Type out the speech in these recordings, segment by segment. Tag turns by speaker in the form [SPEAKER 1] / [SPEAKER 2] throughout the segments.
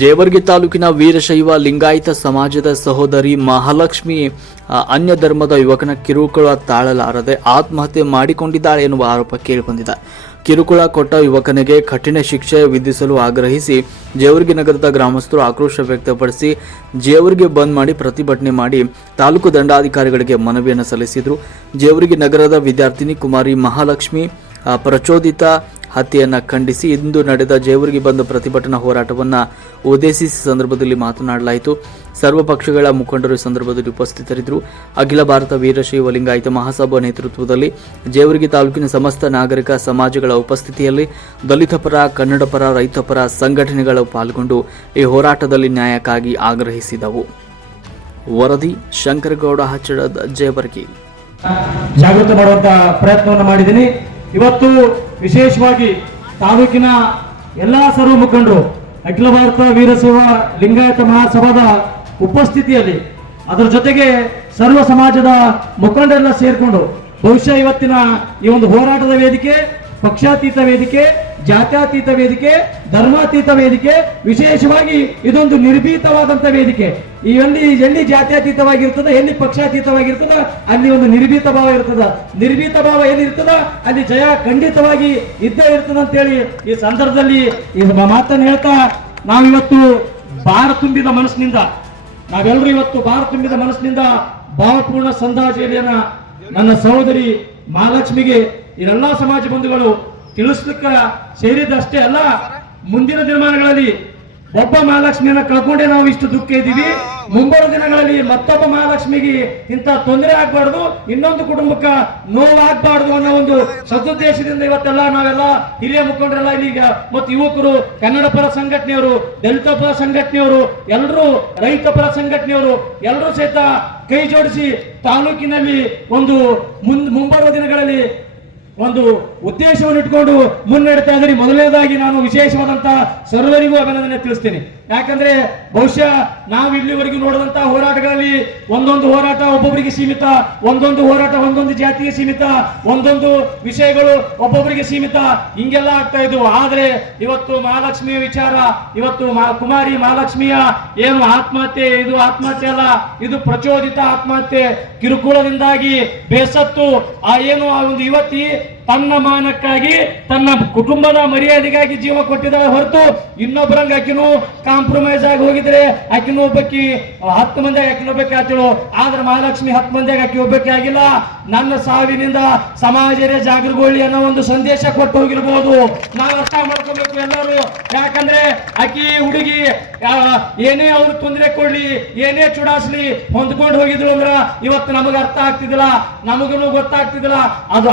[SPEAKER 1] ಜೇವರ್ಗಿ ತಾಲೂಕಿನ ವೀರಶೈವ ಲಿಂಗಾಯತ ಸಮಾಜದ ಸಹೋದರಿ ಮಹಾಲಕ್ಷ್ಮಿ ಅನ್ಯ ಧರ್ಮದ ಯುವಕನ ಕಿರುಕುಳ ತಾಳಲಾರದೆ ಆತ್ಮಹತ್ಯೆ ಮಾಡಿಕೊಂಡಿದ್ದಾಳೆ ಎನ್ನುವ ಆರೋಪ ಕೇಳಿಬಂದಿದೆ. ಕಿರುಕುಳ ಕೊಟ್ಟ ಯುವಕನಿಗೆ ಕಠಿಣ ಶಿಕ್ಷೆ ವಿಧಿಸಲು ಆಗ್ರಹಿಸಿ ಜೇವರ್ಗಿ ನಗರದ ಗ್ರಾಮಸ್ಥರು ಆಕ್ರೋಶ ವ್ಯಕ್ತಪಡಿಸಿ ಜೇವರ್ಗಿ ಬಂದ್ ಮಾಡಿ ಪ್ರತಿಭಟನೆ ಮಾಡಿ ತಾಲೂಕು ದಂಡಾಧಿಕಾರಿಗಳಿಗೆ ಮನವಿಯನ್ನು ಸಲ್ಲಿಸಿದರು. ಜೇವರ್ಗಿ ನಗರದ ವಿದ್ಯಾರ್ಥಿನಿ ಕುಮಾರಿ ಮಹಾಲಕ್ಷ್ಮಿ ಪ್ರಚೋದಿತ ಹತ್ಯೆಯನ್ನು ಖಂಡಿಸಿ ಇಂದು ನಡೆದ ಜೇವರ್ಗಿ ಬಂದ ಪ್ರತಿಭಟನಾ ಹೋರಾಟವನ್ನು ಉದ್ದೇಶಿಸಿ ಸಂದರ್ಭದಲ್ಲಿ ಮಾತನಾಡಲಾಯಿತು. ಸರ್ವ ಪಕ್ಷಗಳ ಮುಖಂಡರು ಈ ಸಂದರ್ಭದಲ್ಲಿ ಉಪಸ್ಥಿತರಿದ್ದರು. ಅಖಿಲ ಭಾರತ ವೀರಶೈವ ಲಿಂಗಾಯತ ಮಹಾಸಭಾ ನೇತೃತ್ವದಲ್ಲಿ ಜೇವರ್ಗಿ ತಾಲೂಕಿನ ಸಮಸ್ತ ನಾಗರಿಕ ಸಮಾಜಗಳ ಉಪಸ್ಥಿತಿಯಲ್ಲಿ ದಲಿತ ಪರ, ಕನ್ನಡ ಪರ, ರೈತ ಪರ ಸಂಘಟನೆಗಳು ಪಾಲ್ಗೊಂಡು ಈ ಹೋರಾಟದಲ್ಲಿ ನ್ಯಾಯಕ್ಕಾಗಿ ಆಗ್ರಹಿಸಿದವು. ವರದಿ ಶಂಕರಗೌಡ, ಹಚ್ಚಡದ, ಜೇವರ್ಗಿ.
[SPEAKER 2] ಜಾಗೃತ ಮಾಡುವಂತಹ ಪ್ರಯತ್ನವನ್ನು ಮಾಡಿದ್ದೀನಿ. ಇವತ್ತು ವಿಶೇಷವಾಗಿ ತಾಲೂಕಿನ ಎಲ್ಲಾ ಸರ್ವ ಮುಖಂಡರು ಅಖಿಲ ಭಾರತ ವೀರಶೈವ ಲಿಂಗಾಯತ ಮಹಾಸಭಾದ ಉಪಸ್ಥಿತಿಯಲ್ಲಿ ಅದರ ಜೊತೆಗೆ ಸರ್ವ ಸಮಾಜದ ಮುಖಂಡರೆಲ್ಲ ಸೇರಿಕೊಂಡು ಬಹುಶಃ ಇವತ್ತಿನ ಈ ಒಂದು ಹೋರಾಟದ ವೇದಿಕೆ ಪಕ್ಷಾತೀತ ವೇದಿಕೆ, ಜಾತ್ಯಾತೀತ ವೇದಿಕೆ, ಧರ್ಮಾತೀತ ವೇದಿಕೆ, ವಿಶೇಷವಾಗಿ ಇದೊಂದು ನಿರ್ಭೀತವಾದಂತ ವೇದಿಕೆ. ಈ ಎಲ್ಲಿ ಎಲ್ಲಿ ಜಾತ್ಯಾತೀತವಾಗಿರ್ತದ, ಎಲ್ಲಿ ಪಕ್ಷಾತೀತವಾಗಿರ್ತದ, ಅಲ್ಲಿ ಒಂದು ನಿರ್ಭೀತ ಭಾವ ಇರ್ತದ. ನಿರ್ಭೀತ ಭಾವ ಏನಿರ್ತದ ಅಲ್ಲಿ ಜಯ ಖಂಡಿತವಾಗಿ ಇದ್ದೇ ಇರ್ತದ ಅಂತೇಳಿ ಈ ಸಂದರ್ಭದಲ್ಲಿ ಇದು ಮಾತನ್ನು ಹೇಳ್ತಾ ನಾವಿವತ್ತು ಭಾರ ತುಂಬಿದ ಮನಸ್ಸಿನಿಂದ ನಾವೆಲ್ಲರೂ ಇವತ್ತು ಭಾರ ತುಂಬಿದ ಮನಸ್ಸಿನಿಂದ ಭಾವಪೂರ್ಣ ಸಂದಾಜೇರಿಯನ್ನ ನನ್ನ ಸಹೋದರಿ ಮಹಾಲಕ್ಷ್ಮಿಗೆ ಇದೆಲ್ಲಾ ಸಮಾಜ ಬಂಧುಗಳು ತಿಳಿಸ್ಲಿಕ್ಕ ಸೇರಿದಷ್ಟೇ ಅಲ್ಲ ಮುಂದಿನ ದಿನಮಾನಗಳಲ್ಲಿ ಒಬ್ಬ ಮಹಾಲಕ್ಷ್ಮಿಯನ್ನ ಕಳ್ಕೊಂಡೇ ನಾವು ಇಷ್ಟು ದುಃಖ ಇದ್ದೀವಿ. ಮುಂಬರುವ ದಿನಗಳಲ್ಲಿ ಮತ್ತೊಬ್ಬ ಮಹಾಲಕ್ಷ್ಮಿಗೆ ಇಂಥ ತೊಂದರೆ ಆಗ್ಬಾರ್ದು ಇನ್ನೊಂದು ಕುಟುಂಬಕ್ಕ ನೋವಾಗ್ಬಾರ್ದು ಅನ್ನೋ ಒಂದು ಸದುದ್ದೇಶದಿಂದ ಇವತ್ತೆಲ್ಲ ನಾವೆಲ್ಲ ಹಿರಿಯ ಮುಖಂಡರೆಲ್ಲ ಇಲ್ಲಿಗ ಮತ್ತು ಯುವಕರು ಕನ್ನಡ ಪರ ಸಂಘಟನೆಯವರು ದಲಿತ ಪರ ಸಂಘಟನೆಯವರು ಎಲ್ಲರೂ ರೈತ ಪರ ಸಂಘಟನೆಯವರು ಎಲ್ಲರೂ ಸಹಿತ ಕೈ ಜೋಡಿಸಿ ತಾಲೂಕಿನಲ್ಲಿ ಒಂದು ಮುಂದ್ ಮುಂಬರುವ ದಿನಗಳಲ್ಲಿ ಒಂದು ಉದ್ದೇಶವನ್ನು ಇಟ್ಕೊಂಡು ಮುನ್ನಡೆತಾ ಇದ್ದೀರಿ ಮೊದಲನೇದಾಗಿ ನಾನು ವಿಶೇಷವಾದಂತ ಸರ್ವರಿಗೂ ಅಭಿನಂದನೆ ತಿಳಿಸ್ತೀನಿ. ಯಾಕಂದ್ರೆ ಬಹುಶಃ ನಾವು ಇಲ್ಲಿವರೆಗೂ ನೋಡಿದಂತಹ ಹೋರಾಟಗಳಲ್ಲಿ ಒಂದೊಂದು ಹೋರಾಟ ಒಬ್ಬೊಬ್ಬರಿಗೆ ಸೀಮಿತ, ಒಂದೊಂದು ಹೋರಾಟ ಒಂದೊಂದು ಜಾತಿಗೆ ಸೀಮಿತ, ಒಂದೊಂದು ವಿಷಯಗಳು ಒಬ್ಬೊಬ್ಬರಿಗೆ ಸೀಮಿತ. ಹಿಂಗೆಲ್ಲ ಆಗ್ತಾ ಇದ್ವು. ಆದ್ರೆ ಇವತ್ತು ಮಹಾಲಕ್ಷ್ಮಿಯ ವಿಚಾರ, ಇವತ್ತು ಕುಮಾರಿ ಮಹಾಲಕ್ಷ್ಮಿಯ ಏನು ಆತ್ಮಹತ್ಯೆ, ಇದು ಆತ್ಮಹತ್ಯೆ ಅಲ್ಲ, ಇದು ಪ್ರಚೋದಿತ ಆತ್ಮಹತ್ಯೆ. ಕಿರುಕುಳದಿಂದಾಗಿ ಬೇಸತ್ತು. ಆ ಏನು ಆ ಒಂದು ಯುವತಿ ತನ್ನ ಮಾನಕ್ಕಾಗಿ, ತನ್ನ ಕುಟುಂಬದ ಮರ್ಯಾದೆಗಾಗಿ ಜೀವ ಕೊಟ್ಟಿದ್ದಾಳೆ ಹೊರತು ಇನ್ನೊಬ್ಬರಂಗ ಆಕಿನೂ ಕಾಂಪ್ರಮೈಸ್ ಆಗಿ ಹೋಗಿದ್ರೆ ಆಕಿನೂ ಒಬ್ಬಕ್ಕಿ ಹತ್ತು ಮಂದಿಯಾಗ ಆಕಿನ ಒಬ್ಬಕ್ಕೆ ಆದ್ರೆ ಮಹಾಲಕ್ಷ್ಮಿ ಹತ್ತು ಮಂದಿಯಾಗ ಆಕಿ ಒಬ್ಬಕ್ಕೆ ನನ್ನ ಸಾವಿನಿಂದ ಸಮಾಜರೇ ಜಾಗೃಗೊಳ್ಳಿ ಅನ್ನೋ ಒಂದು ಸಂದೇಶ ಕೊಟ್ಟು ಹೋಗಿರ್ಬೋದು. ನಾವು ಅರ್ಥ ಮಾಡ್ಕೋಬೇಕು ಎಲ್ಲರೂ. ಯಾಕಂದ್ರೆ ಆಕಿ ಹುಡುಗಿ ಏನೇ ಅವ್ರ ತೊಂದರೆ ಕೊಡ್ಲಿ, ಏನೇ ಚುಡಾಸ್ಲಿ ಹೊಂದ್ಕೊಂಡು ಹೋಗಿದ್ರು ಅಂದ್ರ ಇವತ್ತು ನಮಗೆ ಅರ್ಥ ಆಗ್ತಿದಿಲ್ಲ ನಮಗೂ ಗೊತ್ತಾಗ್ತಿದಿಲ್ಲ ಅದು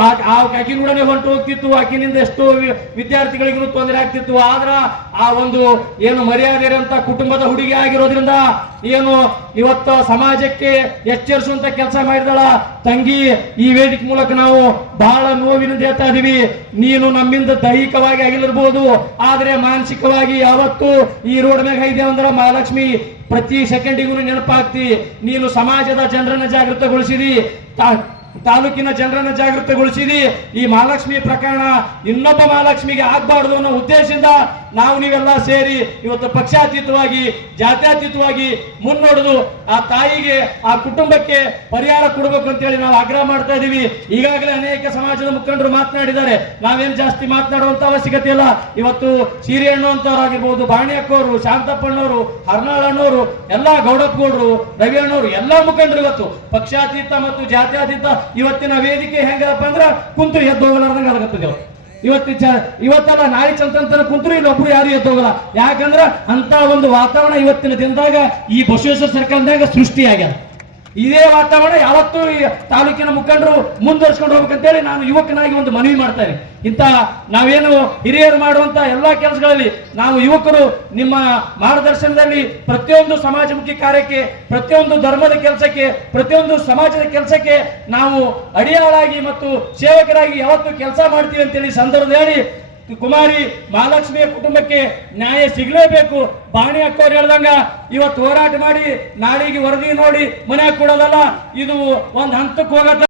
[SPEAKER 2] ಆಕಿನ ಕೂಡನೆ ಹೊಂಟು ಹೋಗ್ತಿತ್ತು. ಆಕಿನಿಂದ ಎಷ್ಟೋ ವಿದ್ಯಾರ್ಥಿಗಳಿಗೂ ತೊಂದರೆ ಆಗ್ತಿತ್ತು. ಆದ್ರ ಆ ಒಂದು ಏನು ಮರ್ಯಾದೆ ಇರುವಂತ ಕುಟುಂಬದ ಹುಡುಗಿ ಆಗಿರೋದ್ರಿಂದ ಏನು ಇವತ್ತ ಸಮಾಜಕ್ಕೆ ಎಚ್ಚರಿಸುವಂತ ಕೆಲಸ ಮಾಡಿದಳ? ತಂಗಿ, ಈ ವೇದಿಕೆ ಮೂಲಕ ನಾವು ಬಹಳ ನೋವಿನಿಂದ ಹೇಳ್ತಾ ಇದೀವಿ ನೀನು ನಮ್ಮಿಂದ ದೈಹಿಕವಾಗಿ ಆಗಿಲ್ಲಿರ್ಬೋದು ಆದ್ರೆ ಮಾನಸಿಕವಾಗಿ ಯಾವತ್ತು ಈ ರೋಡ್ ಮ್ಯಾಗ ಇದೆ ಅಂದ್ರ ಮಹಾಲಕ್ಷ್ಮಿ, ಪ್ರತಿ ಸೆಕೆಂಡಿಗೂ ನೆನಪಾಗ್ತಿ. ನೀನು ಸಮಾಜದ ಜನರನ್ನ ಜಾಗೃತಗೊಳಿಸಿದಿ. ತಾಲೂಕಿನ ಜನರನ್ನ ಜಾಗೃತಗೊಳಿಸಿದಿ. ಈ ಮಹಾಲಕ್ಷ್ಮಿ ಪ್ರಕರಣ ಇನ್ನೊಬ್ಬ ಮಹಾಲಕ್ಷ್ಮಿಗೆ ಆಗ್ಬಾರ್ದು ಅನ್ನೋ ಉದ್ದೇಶದಿಂದ ನಾವು ನೀವೆಲ್ಲ ಸೇರಿ ಇವತ್ತು ಪಕ್ಷಾತೀತವಾಗಿ, ಜಾತ್ಯಾತೀತವಾಗಿ ಮುನ್ನೋಡುದು ಆ ತಾಯಿಗೆ, ಆ ಕುಟುಂಬಕ್ಕೆ ಪರಿಹಾರ ಕೊಡಬೇಕು ಅಂತೇಳಿ ನಾವು ಆಗ್ರಹ ಮಾಡ್ತಾ ಇದೀವಿ. ಈಗಾಗಲೇ ಅನೇಕ ಸಮಾಜದ ಮುಖಂಡರು ಮಾತನಾಡಿದ್ದಾರೆ. ನಾವೇನು ಜಾಸ್ತಿ ಮಾತನಾಡುವಂತ ಅವಶ್ಯಕತೆ ಇಲ್ಲ. ಇವತ್ತು ಸೀರೆ ಅನ್ನುವಂಥವ್ರಾಗಿರ್ಬೋದು ಬಾಣಿ ಅಕ್ಕವರು ಶಾಂತಪ್ಪಣ್ಣವರು ಹರ್ನಾಳಣ್ಣವರು, ಎಲ್ಲಾ ಗೌಡಪ್ಪಗೌಡರು ರವಿ ಅಣ್ಣವರು ಎಲ್ಲಾ ಮುಖಂಡರು ಇವತ್ತು ಪಕ್ಷಾತೀತ ಮತ್ತು ಜಾತ್ಯಾತೀತ ಇವತ್ತಿನ ವೇದಿಕೆ ಹೆಂಗಪ್ಪ ಅಂದ್ರ ಕುಂತು ಎದ್ದು ಹೋಗಲಾರ್ದಂಗೆ ಆಗತ್ತದೆ ಇವತ್ತು ಇವತ್ತಲ್ಲ, ನಾಳೆ ಚಂದ್ರ ಕುಂತರು ಇಲ್ಲಿ ಒಬ್ರು ಯಾರು ಎದ್ದು ಹೋಗಲ್ಲ. ಯಾಕಂದ್ರ ಅಂತ ಒಂದು ವಾತಾವರಣ ಇವತ್ತಿನ ದಿನದಾಗ ಈ ಬಸವೇಶ್ವರ ಸರ್ಕಾರದಾಗ ಸೃಷ್ಟಿಯಾಗ್ಯದ. ಇದೇ ವಾತಾವರಣ ಯಾವತ್ತೂ ಈ ತಾಲೂಕಿನ ಮುಖಂಡರು ಮುಂದುವರ್ಸ್ಕೊಂಡು ಹೋಗ್ಬೇಕಂತೇಳಿ ನಾನು ಯುವಕನಾಗಿ ಒಂದು ಮನವಿ ಮಾಡ್ತೇನೆ ಇಂಥ ನಾವೇನು ಹಿರಿಯರು ಮಾಡುವಂತ ಎಲ್ಲಾ ಕೆಲಸಗಳಲ್ಲಿ ನಾವು ಯುವಕರು ನಿಮ್ಮ ಮಾರ್ಗದರ್ಶನದಲ್ಲಿ ಪ್ರತಿಯೊಂದು ಸಮಾಜಮುಖಿ ಕಾರ್ಯಕ್ಕೆ, ಪ್ರತಿಯೊಂದು ಧರ್ಮದ ಕೆಲಸಕ್ಕೆ, ಪ್ರತಿಯೊಂದು ಸಮಾಜದ ಕೆಲಸಕ್ಕೆ ನಾವು ಅಡಿಯಾಳಾಗಿ ಮತ್ತು ಸೇವಕರಾಗಿ ಯಾವತ್ತು ಕೆಲಸ ಮಾಡ್ತೀವಿ ಅಂತೇಳಿ ಸಂದರ್ಭದಲ್ಲಿ ಕುಮಾರಿ ಮಹಾಲಕ್ಷ್ಮಿಯ ಕುಟುಂಬಕ್ಕೆ ನ್ಯಾಯ ಸಿಗಲೇಬೇಕು. ಬಾಣಿ ಅಕ್ಕವ್ರು ಹೇಳ್ದಂಗ ಇವತ್ತು ಹೋರಾಟ ಮಾಡಿ ನಾಳಿಗೆ ವರದಿ ನೋಡಿ ಮನೆ ಕೊಡೋದಲ್ಲ ಇದು ಒಂದು ಹಂತಕ್ಕೆ ಹೋಗತ್ತ.